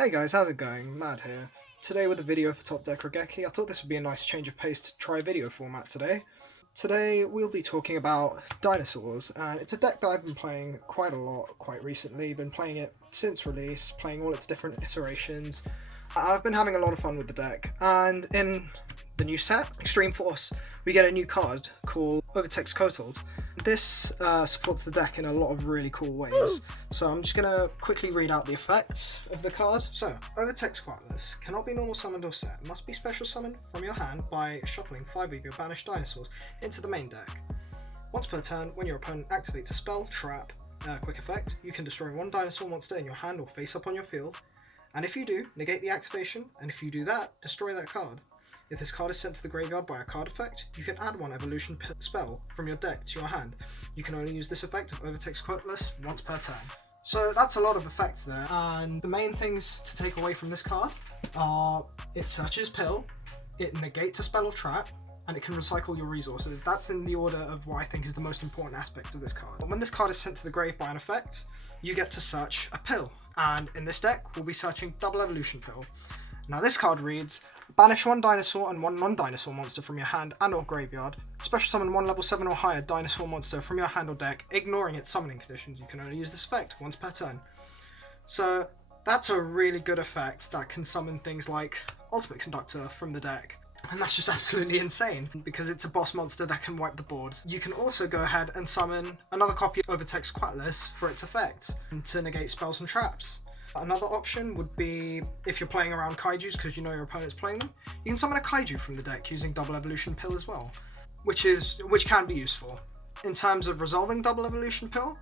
Hey guys, how's it going? Mad here. Today with a video for Top Deck Regeki. I thought this would be a nice change of pace to try video format today. Today we'll be talking about Dinosaurs, and it's a deck that I've been playing quite a lot quite recently. Been playing it since release, playing all its different iterations. I've been having a lot of fun with the deck, and in the new set, Extreme Force, we get a new card called Overtex Qoatlus. This supports the deck in a lot of really cool ways. So I'm just going to quickly read out the effects of the card. So, Overtex Qoatlus cannot be normal summoned or set. Must be special summoned from your hand by shuffling 5 of your banished dinosaurs into the main deck. Once per turn, when your opponent activates a spell, trap, quick effect, you can destroy one dinosaur monster in your hand or face up on your field. And if you do, negate the activation, and if you do that, destroy that card. If this card is sent to the graveyard by a card effect, you can add one evolution spell from your deck to your hand. You can only use this effect of Overtex Qoatlus once per turn. So that's a lot of effects there, and the main things to take away from this card are it searches pill, it negates a spell or trap, and it can recycle your resources. That's in the order of what I think is the most important aspect of this card. When this card is sent to the grave by an effect, you get to search a pill, and in this deck we'll be searching double evolution pill. Now this card reads, banish one dinosaur and one non-dinosaur monster from your hand and or graveyard. Special summon one level 7 or higher dinosaur monster from your hand or deck, ignoring its summoning conditions. You can only use this effect once per turn. So that's a really good effect that can summon things like Ultimate Conductor from the deck. And that's just absolutely insane, because it's a boss monster that can wipe the board. You can also go ahead and summon another copy of Overtex Qoatlus for its effect, to negate spells and traps. Another option would be, if you're playing around kaijus because you know your opponent's playing them, you can summon a kaiju from the deck using double evolution pill as well, which can be useful. In terms of resolving double evolution pill,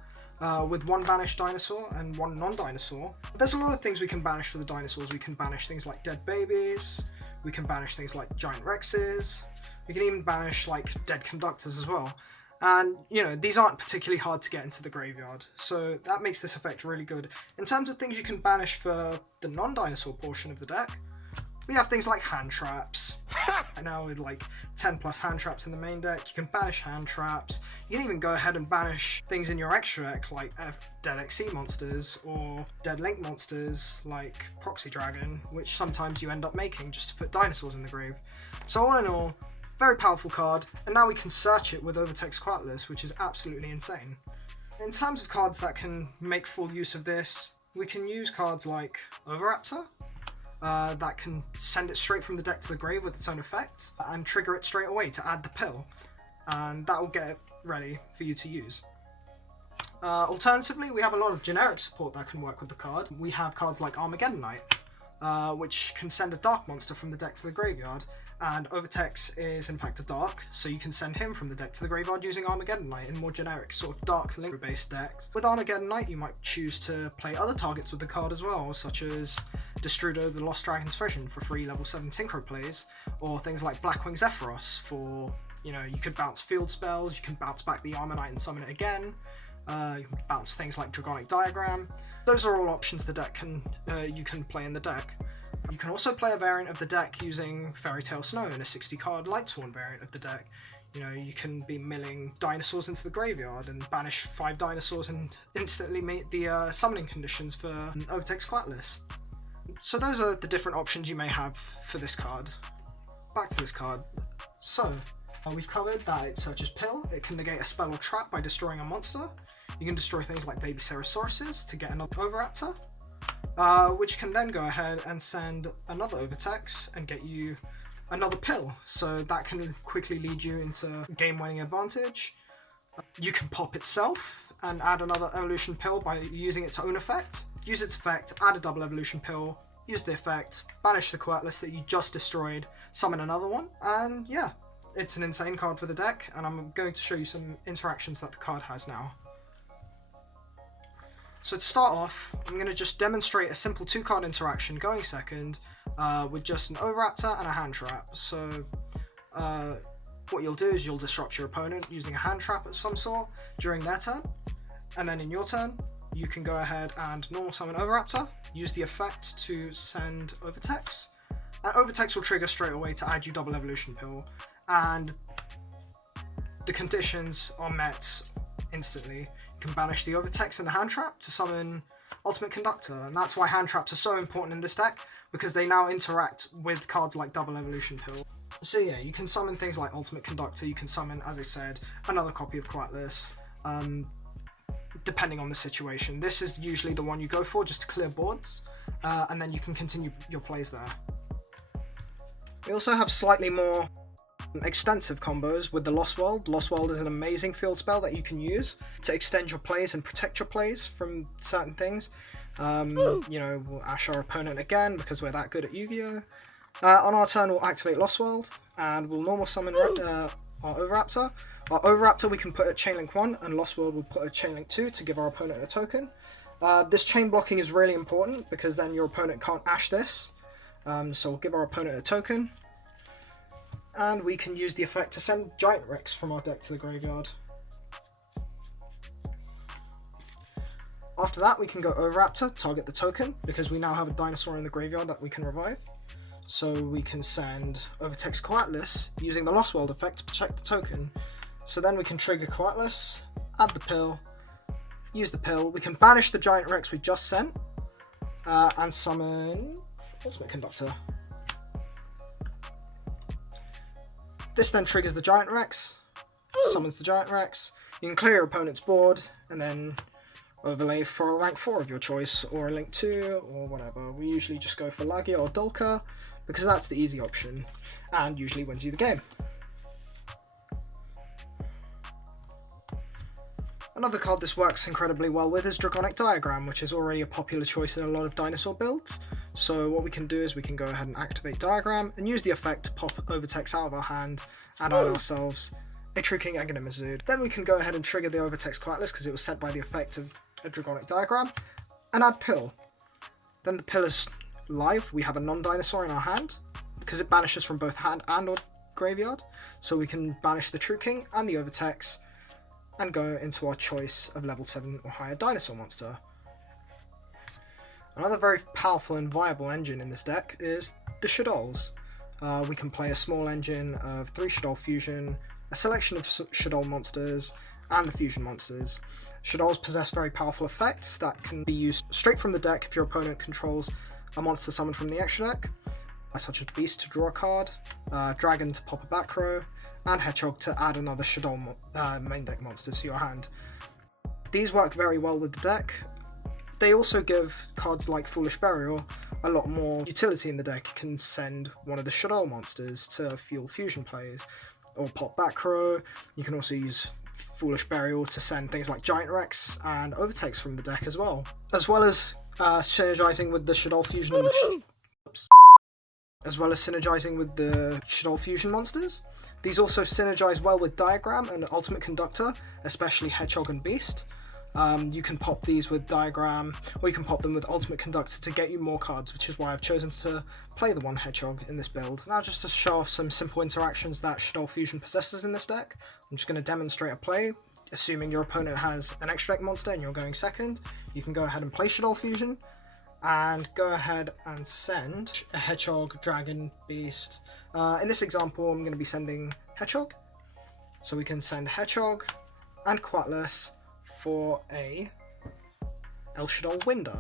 with one banished dinosaur and one non-dinosaur, there's a lot of things we can banish for the dinosaurs. We can banish things like dead babies, we can banish things like giant rexes, we can even banish like dead conductors as well. And, you know, these aren't particularly hard to get into the graveyard, so that makes this effect really good. In terms of things you can banish for the non-dinosaur portion of the deck, we have things like hand traps. And now with like 10 plus hand traps in the main deck, you can banish hand traps. You can even go ahead and banish things in your extra deck like dead XC monsters or dead link monsters like Proxy Dragon, which sometimes you end up making just to put dinosaurs in the grave. So all in all, very powerful card, and now we can search it with Overtex Qoatlus, which is absolutely insane. In terms of cards that can make full use of this, we can use cards like Oviraptor, that can send it straight from the deck to the grave with its own effect, and trigger it straight away to add the pill, and that will get it ready for you to use. Alternatively, we have a lot of generic support that can work with the card. We have cards like Armageddon Knight, which can send a dark monster from the deck to the graveyard, and Overtex is in fact a dark, so you can send him from the deck to the graveyard using Armageddon Knight in more generic sort of dark link based decks. With Armageddon Knight you might choose to play other targets with the card as well, such as Destrudo the Lost Dragon's Vision for free level 7 synchro plays, or things like Blackwing Zephyros for, you know, you could bounce field spells, you can bounce back the Armor Knight and summon it again, you can bounce things like Dragonic Diagram. Those are all options the deck you can play in the deck. You can also play a variant of the deck using Fairy Tale Snow in a 60 card Lightsworn variant of the deck. You know, you can be milling dinosaurs into the graveyard and banish 5 dinosaurs and instantly meet the summoning conditions for Overtex Qoatlus. So those are the different options you may have for this card. Back to this card. So, we've covered that it searches pill, it can negate a spell or trap by destroying a monster. You can destroy things like baby Cerasauruses to get another Oviraptor. Which can then go ahead and send another Overtex and get you another pill, so that can quickly lead you into game-winning advantage. You can pop itself and add another evolution pill by using its own effect. Use its effect, add a double evolution pill, use the effect, banish the Qoatlus that you just destroyed, summon another one, and yeah, it's an insane card for the deck, and I'm going to show you some interactions that the card has now. So to start off, I'm going to just demonstrate a simple 2-card interaction going second with just an Oviraptor and a hand trap. So what you'll do is you'll disrupt your opponent using a hand trap of some sort during their turn, and then in your turn you can go ahead and normal summon Oviraptor, use the effect to send Overtex, and Overtex will trigger straight away to add you double evolution pill, and the conditions are met instantly. You can banish the Overtex and the hand trap to summon Ultimate Conductor, and that's why hand traps are so important in this deck, because they now interact with cards like Double Evolution Pill. So yeah, you can summon things like Ultimate Conductor, you can summon, as I said, another copy of Qoatlus, depending on the situation. This is usually the one you go for, just to clear boards, and then you can continue your plays there. We also have slightly more extensive combos with the Lost World. Lost World is an amazing field spell that you can use to extend your plays and protect your plays from certain things. You know, we'll Ash our opponent again because we're that good at Yu-Gi-Oh! On our turn, we'll activate Lost World and we'll normal summon our Oviraptor. Our Oviraptor we can put at Chainlink 1 and Lost World will put at Chainlink 2 to give our opponent a token. This chain blocking is really important because then your opponent can't Ash this. So we'll give our opponent a token. And we can use the effect to send Giant Rex from our deck to the graveyard. After that, we can go Oviraptor, target the token, because we now have a dinosaur in the graveyard that we can revive. So we can send Overtex Qoatlus using the Lost World effect to protect the token. So then we can trigger Qoatlus, add the pill, use the pill. We can banish the Giant Rex we just sent, and summon Ultimate Conductor. This then triggers the Giant Rex, summons the Giant Rex. You can clear your opponent's board and then overlay for a rank 4 of your choice, or a link 2, or whatever. We usually just go for Lagia or Dulka because that's the easy option and usually wins you the game. Another card this works incredibly well with is Dragonic Diagram, which is already a popular choice in a lot of dinosaur builds. So what we can do is we can go ahead and activate Diagram and use the effect to pop Overtex out of our hand and add ourselves a True King Agonimazud. Then we can go ahead and trigger the Overtex Qoatlus because it was sent by the effect of a Dragonic Diagram, and add Pill. Then the Pill is live. We have a non-dinosaur in our hand because it banishes from both hand and or graveyard. So we can banish the True King and the Overtex and go into our choice of level 7 or higher dinosaur monster. Another very powerful and viable engine in this deck is the Shaddolls. We can play a small engine of 3 Shaddolls Fusion, a selection of Shaddolls monsters, and the Fusion monsters. Shaddolls possess very powerful effects that can be used straight from the deck if your opponent controls a monster summoned from the extra deck, such as Beast to draw a card, Dragon to pop a back row, and Hedgehog to add another Shaddolls main deck monster to your hand. These work very well with the deck. They also give cards like Foolish Burial a lot more utility in the deck. You can send one of the Shaddolls monsters to fuel fusion plays, or pop back row. You can also use Foolish Burial to send things like Giant Rex and Overtex from the deck as well as synergizing with the Shaddolls Fusion and the synergizing with the Shaddolls Fusion monsters. These also synergize well with Diagram and Ultimate Conductor, especially Hedgehog and Beast. You can pop these with Diagram, or you can pop them with Ultimate Conductor to get you more cards, which is why I've chosen to play the one Hedgehog in this build. Now, just to show off some simple interactions that Shaddolls Fusion possesses in this deck, I'm just going to demonstrate a play. Assuming your opponent has an extra deck monster and you're going second, you can go ahead and play Shaddolls Fusion, and go ahead and send a Hedgehog, Dragon, Beast. In this example, I'm going to be sending Hedgehog. So we can send Hedgehog and Qoatlus for a El Shaddolls Winder.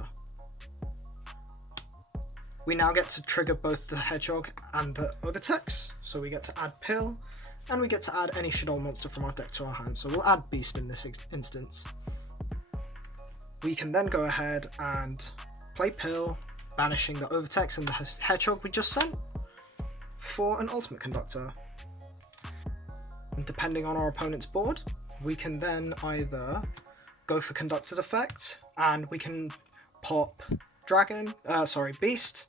We now get to trigger both the Hedgehog and the Overtex, so we get to add Pill, and we get to add any Shaddolls monster from our deck to our hand, so we'll add Beast in this instance. We can then go ahead and play Pill, banishing the Overtex and the Hedgehog we just sent for an Ultimate Conductor. And depending on our opponent's board, we can then either go for Conductor's effect, and we can pop Beast,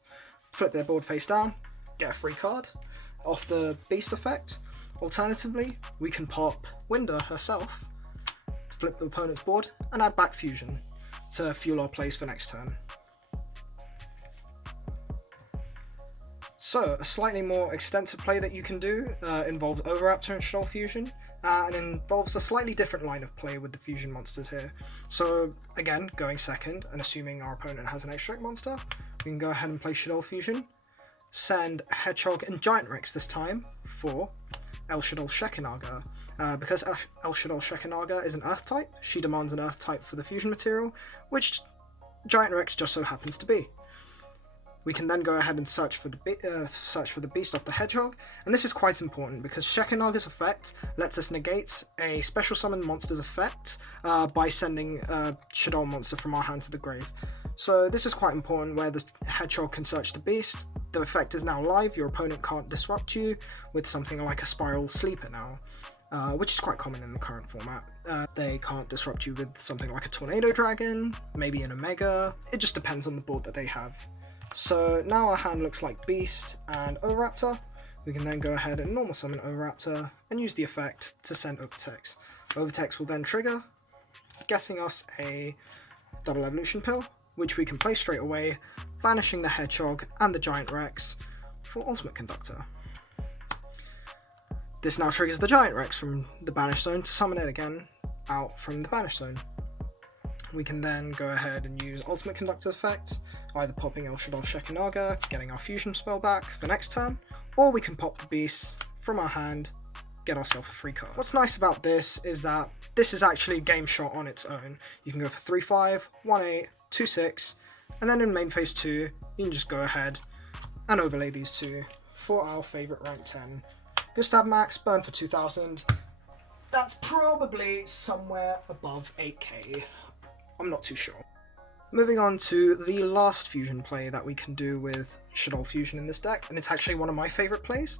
flip their board face down, get a free card off the Beast effect. Alternatively, we can pop Winder herself, flip the opponent's board, and add back Fusion to fuel our plays for next turn. So, a slightly more extensive play that you can do involves Oviraptor and Shaddolls Fusion, and involves a slightly different line of play with the Fusion monsters here. So, again, going second, and assuming our opponent has an extra deck monster, we can go ahead and play Shaddolls Fusion, send Hedgehog and Giant Rex this time for El Shaddolls Shekhinaga. Because El Shaddolls Shekhinaga is an Earth type, she demands an Earth type for the Fusion material, which Giant Rex just so happens to be. We can then go ahead and search for the beast off the hedgehog, and this is quite important because Shekinaga's effect lets us negate a special summon monster's effect by sending a Shaddoll monster from our hand to the grave. So this is quite important where the hedgehog can search the beast. The effect is now live, your opponent can't disrupt you with something like a Spiral Sleeper now, which is quite common in the current format. They can't disrupt you with something like a Tornado Dragon, maybe an Omega. It just depends on the board that they have. So now our hand looks like Beast and Oviraptor. We can then go ahead and normal summon Oviraptor and use the effect to send Overtex. Overtex will then trigger, getting us a double evolution pill, which we can play straight away, banishing the Hedgehog and the Giant Rex for Ultimate Conductor. This now triggers the Giant Rex from the Banish zone to summon it again out from the Banish zone. We can then go ahead and use Ultimate Conductor's effect, either popping El Shaddolls Shekinaga, getting our Fusion spell back for next turn, or we can pop the Beast from our hand, get ourselves a free card. What's nice about this is that this is actually a game shot on its own. You can go for 3-5, 1-8, 2-6, and then in main phase 2, you can just go ahead and overlay these two for our favourite rank 10. Gustav Max, burn for 2000. That's probably somewhere above 8k. I'm not too sure. Moving on to the last fusion play that we can do with Shaddolls Fusion in this deck, and it's actually one of my favourite plays,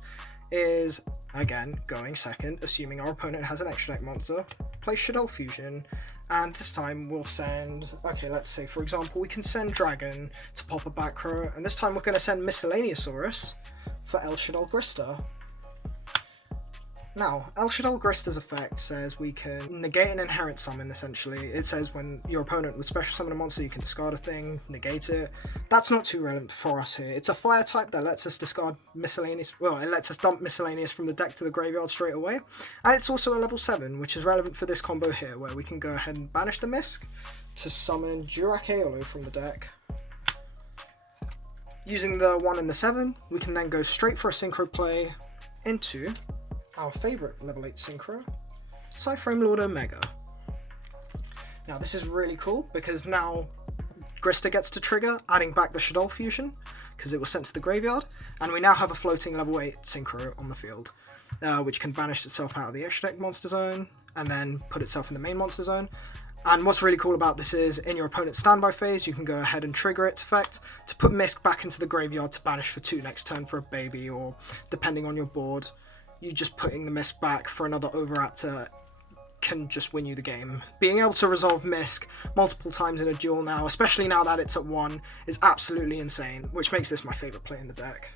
is, again, going second, assuming our opponent has an extra deck monster, play Shaddolls Fusion, and this time we'll send, okay, let's say for example we can send Dragon to pop a back row, and this time we're going to send Miscellaneousaurus for El Shaddolls Buggusta. Now, El Shaddolls Buggusta's effect says we can negate an inherent summon, essentially. It says when your opponent would special summon a monster, you can discard a thing, negate it. That's not too relevant for us here. It's a fire type that lets us discard miscellaneous, well, it lets us dump miscellaneous from the deck to the graveyard straight away. And it's also a level 7, which is relevant for this combo here, where we can go ahead and banish the Misc to summon Duel from the deck. Using the 1 and the 7, we can then go straight for a synchro play into our favourite level 8 synchro, Psyframe Lord Omega. Now this is really cool because now Buggusta gets to trigger, adding back the Shaddolls Fusion because it was sent to the graveyard, and we now have a floating level 8 synchro on the field, which can banish itself out of the extra deck monster zone and then put itself in the main monster zone. And what's really cool about this is in your opponent's standby phase, you can go ahead and trigger its effect to put Misc back into the graveyard to banish for 2 next turn for a baby, or depending on your board, you just putting the Misc back for another Oviraptor can just win you the game. Being able to resolve Misc multiple times in a duel now, especially now that it's at 1, is absolutely insane, which makes this my favourite play in the deck.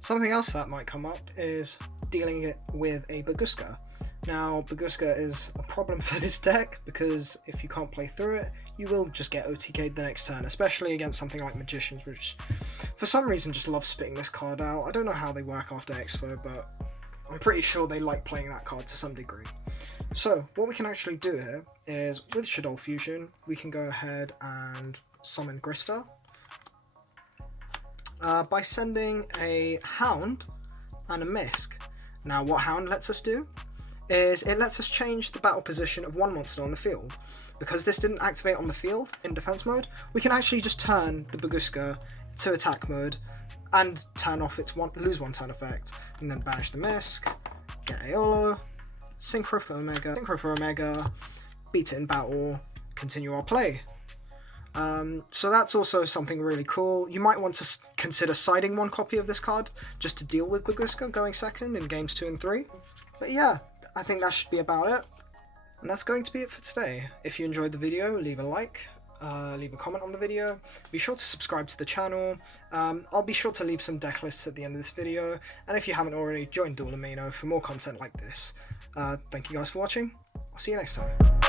Something else that might come up is dealing it with a Buggusta. Now, Buggusta is a problem for this deck because if you can't play through it, you will just get OTK'd the next turn, especially against something like Magicians, which for some reason just love spitting this card out. I don't know how they work after EXFO, but I'm pretty sure they like playing that card to some degree. So, what we can actually do here is, with Shaddolls Fusion, we can go ahead and summon Buggusta by sending a Hound and a Misc. Now, what Hound lets us do is it lets us change the battle position of one monster on the field. Because this didn't activate on the field in defense mode, we can actually just turn the Buggusta to attack mode and turn off its lose 1 turn effect, and then banish the Misc, get Aeolo, synchro for Omega, beat it in battle, continue our play. So that's also something really cool. You might want to consider siding 1 copy of this card just to deal with Buggusta going second in games 2 and 3. But yeah, I think that should be about it. And that's going to be it for today. If you enjoyed the video, leave a like, leave a comment on the video, be sure to subscribe to the channel. I'll be sure to leave some deck lists at the end of this video, and if you haven't already, join Duel Amino for more content like this. Thank you guys for watching, I'll see you next time.